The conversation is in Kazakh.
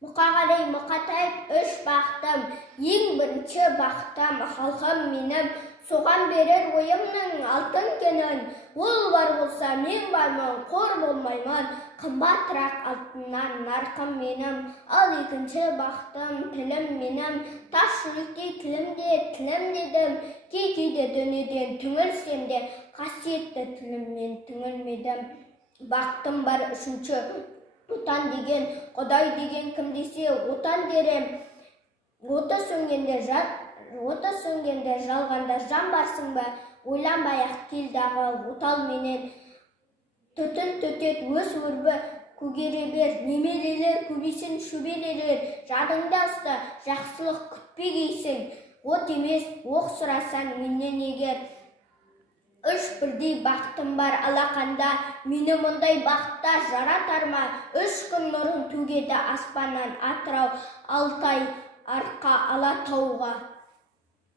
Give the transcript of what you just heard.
Мұқағали Мұқатаев үш бақтым, ең бірінші бақтым, халқым менің, соған берер ойымның алтын кенін. Ол бар болса, мен бармын, қор болмаймын, қымбатырақ алтыннан нарқым менің. Ал екінші бақтым, тілім менің, тас жүректей тілім дедім, кейде дүниеден түңілсем де, қасиетті тіліммен түңілмедім. Бақтым бар үшінші, отан деген, Құдай деген кім десе, отан дерем. Оты сөнгенде жалғанда жан барсың ба, ойланбай-ақ кел дағы отал менен. Түтін төтет өз өрбі көгере бер, немерелер көбейсін шөберелер, жадыңда ұста, жақсылық күтпегейсің, от емес, оқ сұрасаң менен егер. Үш бірдей бақтым бар алақанда, мені мұндай бақытта жаратар ма? Үш күн нұрын төгеді аспаннан Атырау, Алтай, Арқа, Алатауға.